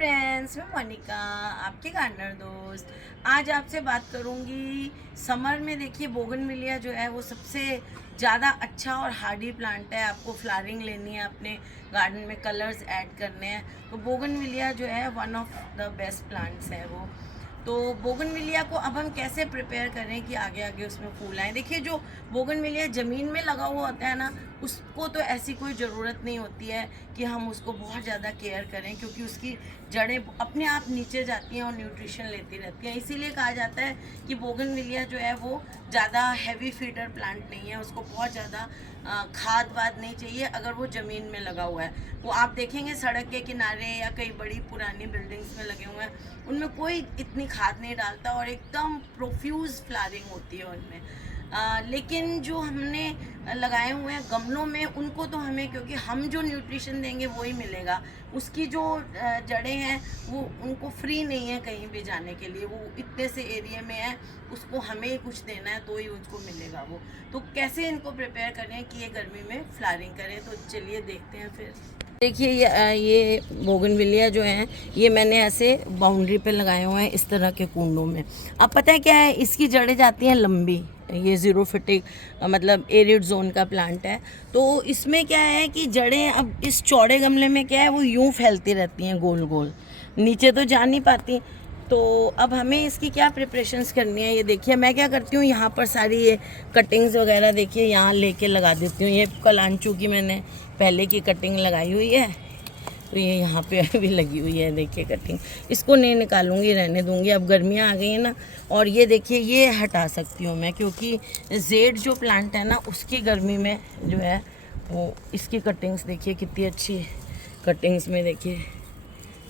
Friends, मैं मोनिका आपकी gardener दोस्त। आज आपसे बात करूंगी समर में। देखिए बोगनविलिया जो है वो सबसे ज़्यादा अच्छा और हार्डी प्लांट है। आपको फ्लावरिंग लेनी है, अपने गार्डन में कलर्स ऐड करने हैं, तो बोगनविलिया जो है one of the best plants है वो। तो बोगनविलिया को अब हम कैसे प्रिपेयर करें कि आगे आगे उसमें फूल आए। देखिए जो बोगनविलिया ज़मीन में लगा हुआ होता है ना, उसको तो ऐसी कोई ज़रूरत नहीं होती है कि हम उसको बहुत ज़्यादा केयर करें, क्योंकि उसकी जड़ें अपने आप नीचे जाती हैं और न्यूट्रिशन लेती रहती हैं। इसीलिए कहा जाता है कि बोगनविलिया जो है वो ज़्यादा हैवी फीडर प्लांट नहीं है, उसको बहुत ज़्यादा खाद वाद नहीं चाहिए अगर वो ज़मीन में लगा हुआ है। वो आप देखेंगे सड़क के किनारे या कई बड़ी पुरानी बिल्डिंग्स में लगे हुए हैं, उनमें कोई इतनी खाद नहीं डालता और एकदम प्रोफ्यूज़ फ्लावरिंग होती है उनमें। लेकिन जो हमने लगाए हुए हैं गमलों में, उनको तो हमें, क्योंकि हम जो न्यूट्रिशन देंगे वही मिलेगा। उसकी जो जड़ें हैं वो उनको फ्री नहीं है कहीं भी जाने के लिए, वो इतने से एरिया में है, उसको हमें ही कुछ देना है तो ही उसको मिलेगा वो। तो कैसे इनको प्रिपेयर करें कि ये गर्मी में फ्लावरिंग करें, तो चलिए देखते हैं फिर। देखिए ये बोगनविलिया जो है ये मैंने ऐसे बाउंड्री पे लगाए हुए हैं इस तरह के कुंडों में। अब पता है क्या है, इसकी जड़ें जाती हैं लंबी। ये ज़ीरो फिटिक मतलब एरिड जोन का प्लांट है, तो इसमें क्या है कि जड़ें अब इस चौड़े गमले में क्या है वो यूं फैलती रहती हैं गोल गोल, नीचे तो जा नहीं पाती। तो अब हमें इसकी क्या प्रिपरेशंस करनी है, ये देखिए मैं क्या करती हूँ, यहाँ पर सारी ये कटिंग्स वगैरह देखिए यहाँ लेके लगा देती हूँ। ये कलांचू की मैंने पहले की कटिंग लगाई हुई है, तो ये यहाँ पे अभी लगी हुई है, देखिए कटिंग। इसको नहीं निकालूंगी, रहने दूंगी, अब गर्मियाँ आ गई हैं ना। और ये देखिए ये हटा सकती हूँ मैं, क्योंकि जेड जो प्लांट है ना उसकी गर्मी में जो है वो, इसकी कटिंग्स देखिए कितनी अच्छी कटिंग्स में, देखिए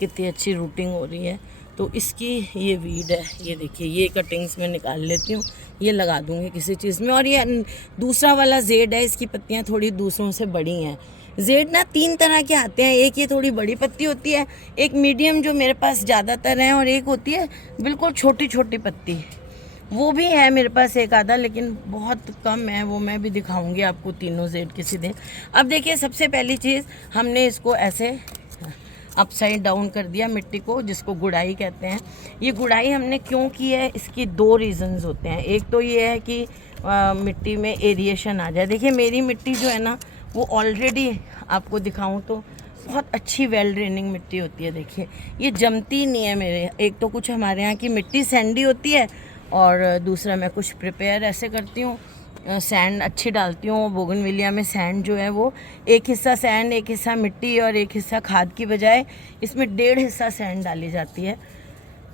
कितनी अच्छी रूटिंग हो रही है। तो इसकी ये वीड है, ये देखिए ये कटिंग्स में निकाल लेती हूँ, ये लगा दूँगी किसी चीज़ में। और ये दूसरा वाला जेड है, इसकी पत्तियाँ थोड़ी दूसरों से बड़ी हैं। जेड ना 3 तरह के आते हैं, एक ये थोड़ी बड़ी पत्ती होती है, एक मीडियम जो मेरे पास ज़्यादातर है, और एक होती है बिल्कुल छोटी छोटी पत्ती। वो भी है मेरे पास एक आधा, लेकिन बहुत कम है, वो मैं भी दिखाऊंगी आपको तीनों जेड किसी दिन। अब देखिए सबसे पहली चीज़, हमने इसको ऐसे अपसाइड डाउन कर दिया मिट्टी को, जिसको गुड़ाई कहते हैं। ये गुड़ाई हमने क्यों की है, इसकी 2 रीज़न्स होते हैं। एक तो ये है कि मिट्टी में एरिएशन आ जाए। देखिए मेरी मिट्टी जो है ना वो ऑलरेडी, आपको दिखाऊं तो बहुत अच्छी वेल ड्रेनिंग मिट्टी होती है। देखिए ये जमती नहीं है मेरे। एक तो कुछ हमारे यहाँ की मिट्टी सैंडी होती है, और दूसरा मैं कुछ प्रिपेयर ऐसे करती हूँ, सैंड अच्छी डालती हूँ। बोगनविलिया में सैंड जो है वो एक हिस्सा सैंड, एक हिस्सा मिट्टी और एक हिस्सा खाद की बजाय इसमें 1.5 हिस्सा सैंड डाली जाती है,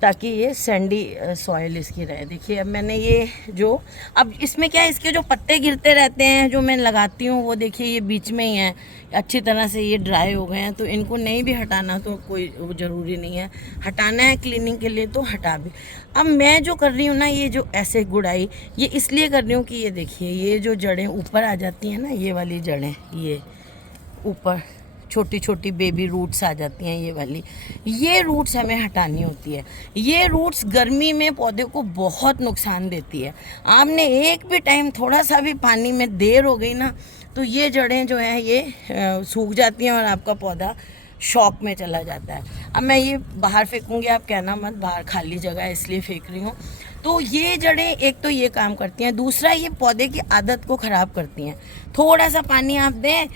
ताकि ये सैंडी सॉइल इसकी रहे। देखिए अब मैंने ये जो, अब इसमें क्या है, इसके जो पत्ते गिरते रहते हैं जो मैं लगाती हूँ, वो देखिए ये बीच में ही है, अच्छी तरह से ये ड्राई हो गए हैं, तो इनको नहीं भी हटाना तो कोई ज़रूरी नहीं है, हटाना है क्लीनिंग के लिए तो हटा भी। अब मैं जो कर रही हूँ ना, ये जो ऐसे गुड़ाई ये इसलिए कर रही हूँ कि ये देखिए ये जो जड़ें ऊपर आ जाती हैं ना, ये वाली जड़ें, ये ऊपर छोटी छोटी बेबी रूट्स आ जाती हैं, ये वाली, ये रूट्स हमें हटानी होती है। ये रूट्स गर्मी में पौधे को बहुत नुकसान देती है। आपने एक भी टाइम थोड़ा सा भी पानी में देर हो गई ना, तो ये जड़ें जो हैं ये सूख जाती हैं और आपका पौधा शॉक में चला जाता है। अब मैं ये बाहर फेंकूंगी, आप कहना मत, बाहर खाली जगह है इसलिए फेंक रही हूँ। तो ये जड़ें एक तो ये काम करती हैं, दूसरा ये पौधे की आदत को ख़राब करती हैं। थोड़ा सा पानी आप दें,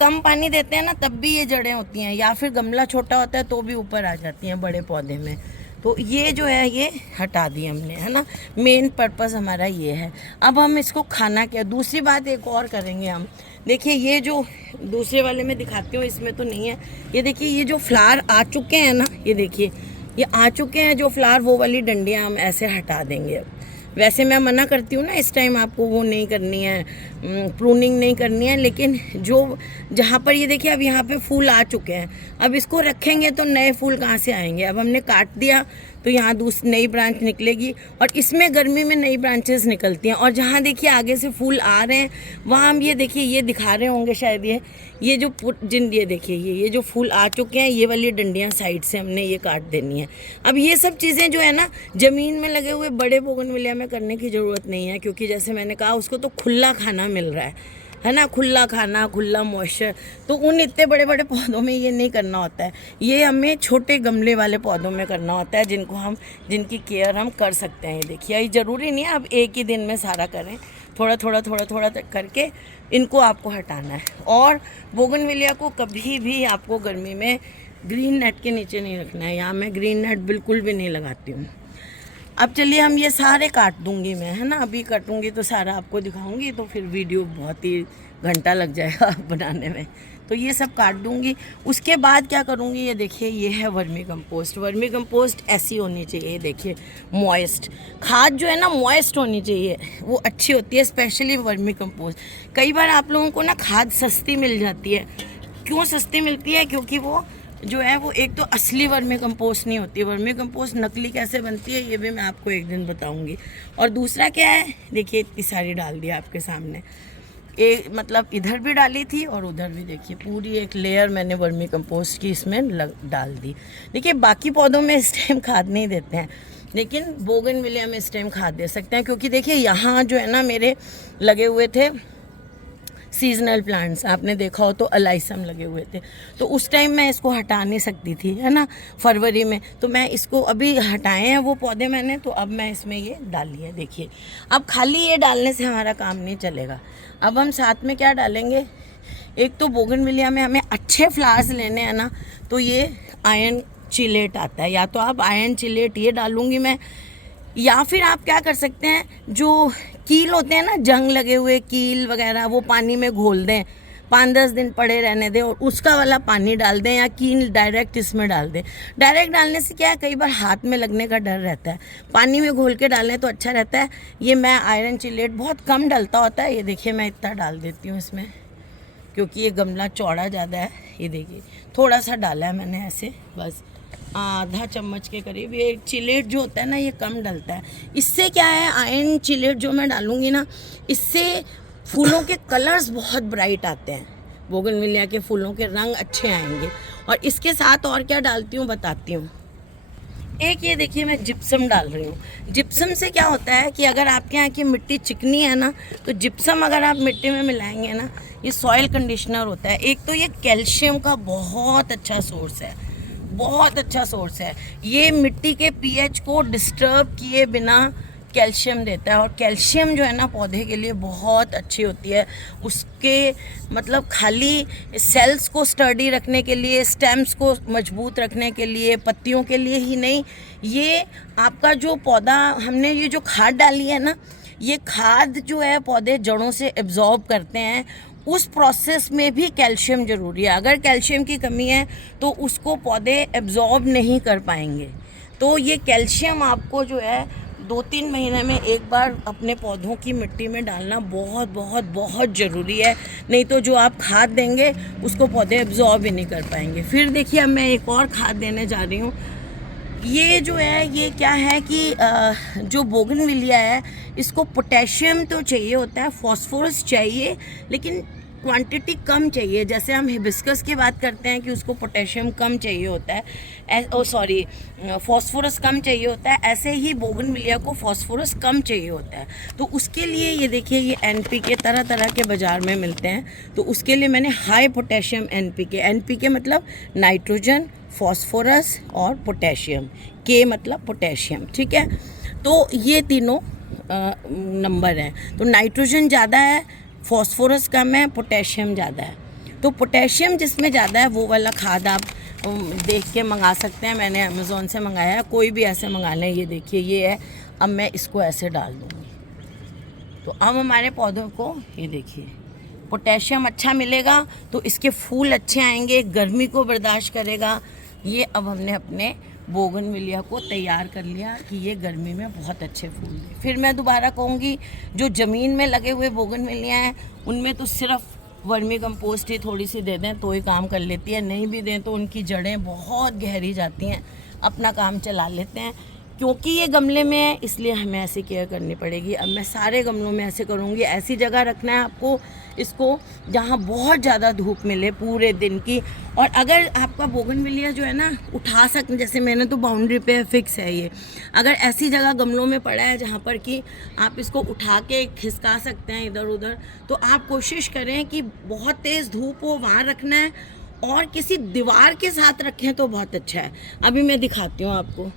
कम पानी देते हैं ना तब भी ये जड़ें होती हैं, या फिर गमला छोटा होता है तो भी ऊपर आ जाती हैं बड़े पौधे में। तो ये जो है ये हटा दी हमने, है ना, मेन पर्पस हमारा ये है। अब हम इसको खाना क्या, दूसरी बात एक और करेंगे हम। देखिए ये जो दूसरे वाले में दिखाती हूँ, इसमें तो नहीं है, ये देखिए ये जो फ्लावर आ चुके हैं ना, ये देखिए ये आ चुके हैं जो फ्लावर, वो वाली डंडियाँ हम ऐसे हटा देंगे। वैसे मैं मना करती हूँ ना इस टाइम आपको वो नहीं करनी है, प्रूनिंग नहीं करनी है, लेकिन जो जहाँ पर ये देखिए अब यहाँ पे फूल आ चुके हैं, अब इसको रखेंगे तो नए फूल कहाँ से आएंगे। अब हमने काट दिया तो यहाँ दूसरी नई ब्रांच निकलेगी, और इसमें गर्मी में नई ब्रांचेस निकलती हैं। और जहाँ देखिए आगे से फूल आ रहे हैं, वहाँ हम ये देखिए ये दिखा रहे होंगे शायद, ये जो ये देखिए ये जो फूल आ चुके हैं, ये वाली डंडियाँ साइड से हमने ये काट देनी है। अब ये सब चीज़ें जो है ना, ज़मीन में लगे हुए बड़े बोगनविलिया में करने की ज़रूरत नहीं है, क्योंकि जैसे मैंने कहा उसको तो खुला खाना मिल रहा है है ना, खुला खाना, खुला मॉइस्चर। तो उन इतने बड़े बड़े पौधों में ये नहीं करना होता है, ये हमें छोटे गमले वाले पौधों में करना होता है, जिनकी केयर हम कर सकते हैं। ये देखिए, ये ज़रूरी नहीं है आप एक ही दिन में सारा करें, थोड़ा थोड़ा करके इनको आपको हटाना है। और बोगनविलिया को कभी भी आपको गर्मी में ग्रीन नेट के नीचे नहीं रखना है। यहाँ मैं ग्रीन नेट बिल्कुल भी नहीं लगाती हूँ। अब चलिए हम ये सारे काट दूंगी मैं, है ना, अभी काटूंगी तो सारा आपको दिखाऊंगी, तो फिर वीडियो बहुत ही घंटा लग जाएगा बनाने में। तो ये सब काट दूंगी। उसके बाद क्या करूंगी, ये देखिए, ये है वर्मी कंपोस्ट। वर्मी कंपोस्ट ऐसी होनी चाहिए, देखिए, मॉइस्ट खाद जो है ना, मॉइस्ट होनी चाहिए, वो अच्छी होती है, स्पेशली वर्मी कंपोस्ट। कई बार आप लोगों को ना खाद सस्ती मिल जाती है। क्यों सस्ती मिलती है? क्योंकि वो जो है वो एक तो असली वर्मी कंपोस्ट नहीं होती है। वर्मी कंपोस्ट नकली कैसे बनती है ये भी मैं आपको एक दिन बताऊंगी। और दूसरा क्या है, देखिए, इतनी सारी डाल दी आपके सामने, मतलब इधर भी डाली थी और उधर भी, देखिए, पूरी एक लेयर मैंने वर्मी कंपोस्ट की इसमें डाल दी। देखिए, बाकी पौधों में इस टाइम खाद नहीं देते हैं, लेकिन बोगनविलिया में इस टाइम खाद दे सकते हैं। क्योंकि देखिए, यहाँ जो है ना मेरे लगे हुए थे सीजनल प्लांट्स, आपने देखा हो तो अलाइसम लगे हुए थे, तो उस टाइम मैं इसको हटा नहीं सकती थी, है ना, फरवरी में। तो मैं इसको अभी हटाए हैं वो पौधे मैंने, तो अब मैं इसमें ये डाली है। देखिए, अब खाली ये डालने से हमारा काम नहीं चलेगा। अब हम साथ में क्या डालेंगे, एक तो बोगनविलिया में हमें अच्छे फ्लावर्स लेने हैं ना, तो ये आयरन चिलेट आता है, या तो आप आयरन चिलेट ये डालूंगी मैं, या फिर आप क्या कर सकते हैं, जो कील होते हैं ना, जंग लगे हुए कील वगैरह, वो पानी में घोल दें, 5-10 दिन पड़े रहने दें और उसका वाला पानी डाल दें, या कील डायरेक्ट इसमें डाल दें। डायरेक्ट डालने से क्या है, कई बार हाथ में लगने का डर रहता है, पानी में घोल के डालें तो अच्छा रहता है। ये मैं आयरन चिलेट बहुत कम डलता होता है, ये देखिए मैं इतना डाल देती हूँ इसमें, क्योंकि ये गमला चौड़ा ज़्यादा है। ये देखिए, थोड़ा सा डाला है मैंने ऐसे, बस आधा चम्मच के करीब। ये चिलेट जो होता है ना, ये कम डलता है। इससे क्या है, आयरन चिलेट जो मैं डालूंगी ना, इससे फूलों के कलर्स बहुत ब्राइट आते हैं, बोगनविलिया के फूलों के रंग अच्छे आएंगे। और इसके साथ और क्या डालती हूँ बताती हूँ। एक ये देखिए, मैं जिप्सम डाल रही हूँ। जिप्सम से क्या होता है कि अगर आपके यहाँ की मिट्टी चिकनी है ना, तो जिप्सम अगर आप मिट्टी में मिलाएंगे ना, ये सॉइल कंडीशनर होता है। एक तो ये कैल्शियम का बहुत अच्छा सोर्स है, बहुत अच्छा सोर्स है। ये मिट्टी के पीएच को डिस्टर्ब किए बिना कैल्शियम देता है, और कैल्शियम जो है ना पौधे के लिए बहुत अच्छी होती है। उसके मतलब खाली सेल्स को स्टडी रखने के लिए, स्टेम्स को मजबूत रखने के लिए, पत्तियों के लिए ही नहीं, ये आपका जो पौधा, हमने ये जो खाद डाली है ना, ये खाद जो है पौधे जड़ों से एब्जॉर्ब करते हैं। उस प्रोसेस में भी कैल्शियम ज़रूरी है। अगर कैल्शियम की कमी है तो उसको पौधे एब्जॉर्ब नहीं कर पाएंगे। तो ये कैल्शियम आपको जो है 2-3 महीने में एक बार अपने पौधों की मिट्टी में डालना बहुत बहुत बहुत ज़रूरी है। नहीं तो जो आप खाद देंगे उसको पौधे एब्जॉर्ब ही नहीं कर पाएंगे। फिर देखिए, अब मैं एक और खाद देने जा रही हूँ। ये जो है, ये क्या है कि जो बोगनविलिया है, इसको पोटेशियम तो चाहिए होता है, फॉस्फोरस चाहिए, लेकिन क्वांटिटी कम चाहिए। जैसे हम हिबिस्कस की बात करते हैं कि उसको पोटेशियम कम चाहिए होता है, फॉस्फोरस कम चाहिए होता है, ऐसे ही बोगनविलिया को फॉस्फोरस कम चाहिए होता है। तो उसके लिए ये देखिए, ये एनपीके तरह तरह के बाज़ार में मिलते हैं, तो उसके लिए मैंने हाई पोटेशियम एनपीके मतलब नाइट्रोजन, फॉस्फोरस और पोटेशियम, के मतलब पोटेशियम, ठीक है। तो ये तीनों नंबर हैं। तो नाइट्रोजन ज़्यादा है, फॉस्फोरस कम है, पोटेशियम ज़्यादा है। तो पोटेशियम जिसमें ज़्यादा है वो वाला खाद आप देख के मंगा सकते हैं। मैंने अमेज़ोन से मंगाया है, कोई भी ऐसे मंगा लें। ये देखिए, ये है। अब मैं इसको ऐसे डाल दूँगी, तो अब हमारे पौधों को ये देखिए पोटेशियम अच्छा मिलेगा, तो इसके फूल अच्छे आएंगे, गर्मी को बर्दाश्त करेगा। ये अब हमने अपने बोगनविलिया को तैयार कर लिया कि ये गर्मी में बहुत अच्छे फूल दें। फिर मैं दोबारा कहूँगी, जो ज़मीन में लगे हुए बोगनविलिया हैं उनमें तो सिर्फ वर्मी कंपोस्ट ही थोड़ी सी दे दें तो ही काम कर लेती है, नहीं भी दें तो उनकी जड़ें बहुत गहरी जाती हैं, अपना काम चला लेते हैं। क्योंकि ये गमले में है इसलिए हमें ऐसे केयर करनी पड़ेगी। अब मैं सारे गमलों में ऐसे करूँगी। ऐसी जगह रखना है आपको इसको जहाँ बहुत ज़्यादा धूप मिले पूरे दिन की। और अगर आपका बोगनविलिया जो है ना उठा सकते, जैसे मैंने तो बाउंड्री पे फिक्स है ये, अगर ऐसी जगह गमलों में पड़ा है जहाँ पर कि आप इसको उठा के खिसका सकते हैं इधर उधर, तो आप कोशिश करें कि बहुत तेज़ धूप हो वहाँ रखना है, और किसी दीवार के साथ रखें तो बहुत अच्छा है। अभी मैं दिखाती हूँ आपको।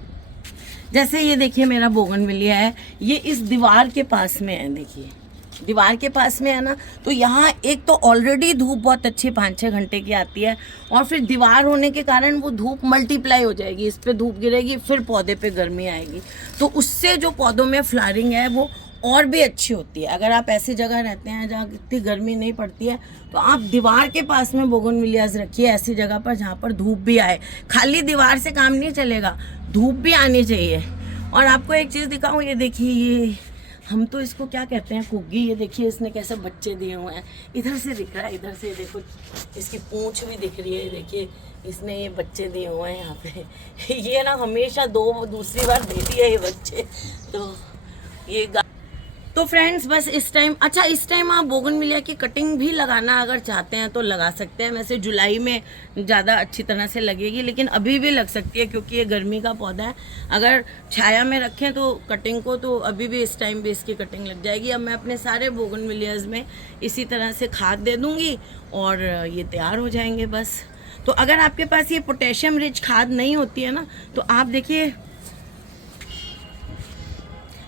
जैसे ये देखिए मेरा बोगनविलिया है, ये इस दीवार के पास में है, देखिए दीवार के पास में है ना, तो यहाँ एक तो ऑलरेडी धूप बहुत अच्छी 5-6 घंटे की आती है, और फिर दीवार होने के कारण वो धूप मल्टीप्लाई हो जाएगी, इस पर धूप गिरेगी, फिर पौधे पे गर्मी आएगी, तो उससे जो पौधों में फ्लावरिंग है वो और भी अच्छी होती है। अगर आप ऐसी जगह रहते हैं जहाँ इतनी गर्मी नहीं पड़ती है, तो आप दीवार के पास में बोगनविलियाज रखिए, ऐसी जगह पर जहाँ पर धूप भी आए। खाली दीवार से काम नहीं चलेगा, धूप भी आनी चाहिए। और आपको एक चीज़ दिखाऊँ, ये देखिए, ये हम तो इसको क्या कहते हैं, कुग्गी। ये देखिए इसने कैसे बच्चे दिए हुए हैं, इधर से दिख रहा है, इधर से देखो इसकी पूंछ भी दिख रही है, देखिए इसने ये बच्चे दिए हुए हैं यहाँ पे। ये ना हमेशा दूसरी बार दे दिए ये बच्चे। तो ये तो फ्रेंड्स बस इस टाइम, अच्छा इस टाइम आप बोगनविलिया की कटिंग भी लगाना अगर चाहते हैं तो लगा सकते हैं। वैसे जुलाई में ज़्यादा अच्छी तरह से लगेगी, लेकिन अभी भी लग सकती है क्योंकि ये गर्मी का पौधा है। अगर छाया में रखें तो कटिंग को, तो अभी भी इस टाइम भी इसकी कटिंग लग जाएगी। अब मैं अपने सारे बोगनविलियाज में इसी तरह से खाद दे दूँगी और ये तैयार हो जाएंगे बस। तो अगर आपके पास ये पोटेशियम रिच खाद नहीं होती है ना, तो आप देखिए,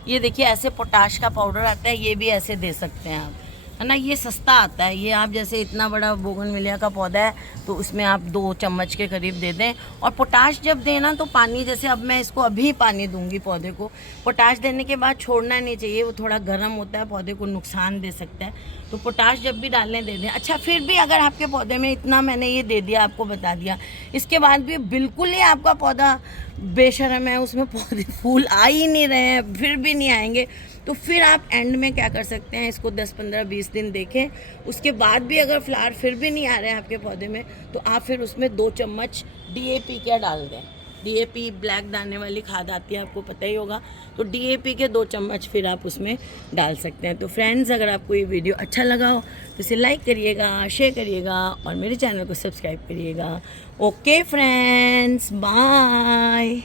ये देखिए ऐसे पोटाश का पाउडर आता है, ये भी ऐसे दे सकते हैं आप, है ना। ये सस्ता आता है, ये आप जैसे इतना बड़ा बोगनविलिया का पौधा है तो उसमें आप 2 चम्मच के करीब दे दें। और पोटाश जब देना तो पानी, जैसे अब मैं इसको अभी पानी दूंगी पौधे को, पोटाश देने के बाद छोड़ना नहीं चाहिए, वो थोड़ा गर्म होता है, पौधे को नुकसान दे सकता है। तो पोटाश जब भी डालने दे दें। अच्छा फिर भी अगर आपके पौधे में इतना मैंने ये दे दिया, आपको बता दिया, इसके बाद भी बिल्कुल ही आपका पौधा बेशर्म है, उसमें पौधे फूल आ ही नहीं रहे हैं, फिर भी नहीं आएंगे, तो फिर आप एंड में क्या कर सकते हैं, इसको 10, 15, 20 दिन देखें, उसके बाद भी अगर फ्लावर फिर भी नहीं आ रहे हैं आपके पौधे में, तो आप फिर उसमें 2 चम्मच DAP क्या डाल दें। DAP ब्लैक दाने वाली खाद आती है, आपको पता ही होगा, तो DAP के 2 चम्मच फिर आप उसमें डाल सकते हैं। तो फ्रेंड्स अगर आपको ये वीडियो अच्छा लगा हो तो इसे लाइक करिएगा, शेयर करिएगा और मेरे चैनल को सब्सक्राइब करिएगा। Okay friends, bye.